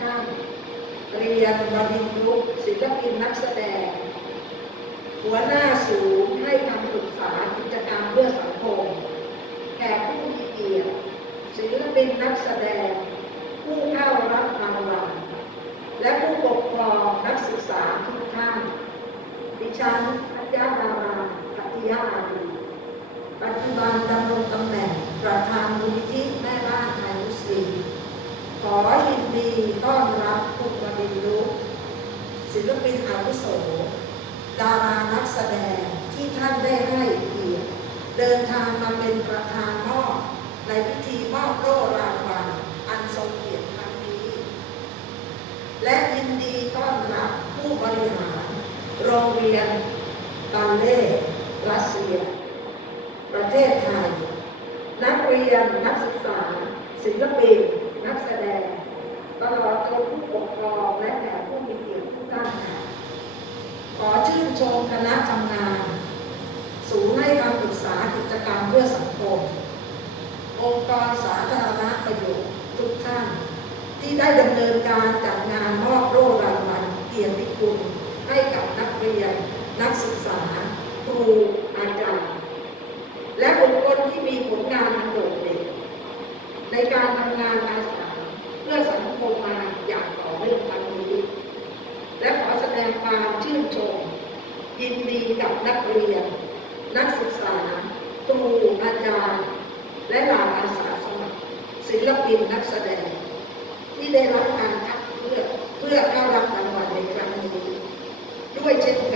ท่านเรียนบดินทรุกศิลปินนักแสดง หัวหน้าศูนย์ให้คำปรึกษากิจกรรมเพื่อสังคมแขกผู้มีเกียรติศิลปินนักแสดง ผู้เข้ารับรางวัลและผู้ปกครองนักศึกษาทุกท่านดิฉันพัทยาดาราพัทยาอารีปัจจุบันดำรงตำแหน่งประธานมูลนิธิแม่บ้านไทยมุสลิม ขอ ยินดีต้อนรับผู้บริรู้ศิลปินอาวุโส ดารานักแสดงที่ท่านได้ให้เกียรติเดินทางมาเป็นประธานมอบในพิธีมอบโล่รางวัลอันทรงเกียรติครั้งนี้ และยินดีต้อนรับผู้บริหารโรงเรียนบัลเล่รัสเซีย ประเทศไทย นักเรียนนักศึกษา ศิลปิน นักแสดง ตลอดจนผู้ ปกครองและแขกผู้มีเกียรติทุกท่านค่ะขอชื่นชมคณะทำงาน ศูนย์ให้คำปรึกษากิจกรรมเพื่อสังคม องค์กรสาธารณประโยชน์ทุกท่าน ที่ได้ดำเนินการจัดงานมอบโล่รางวัลเกียรติคุณให้กับนักเรียน นักศึกษา ครูอาจารย์ และบุคคลที่มีผลงานอันโดดเด่นในการทำงานอาสา พื่อสังคมมาอย่างต่อเนื่องมานี้และขอแสดงความชื่นชม ยินดีกับนักเรียน นักศึกษาครูอาจารย์ และเหล่าอาสาสมัครศิลปินนักแสดง ที่ได้รับการคัดเลือกเพื่อเข้ารับรางวัลในครั้งนี้ด้วยเช่นกัน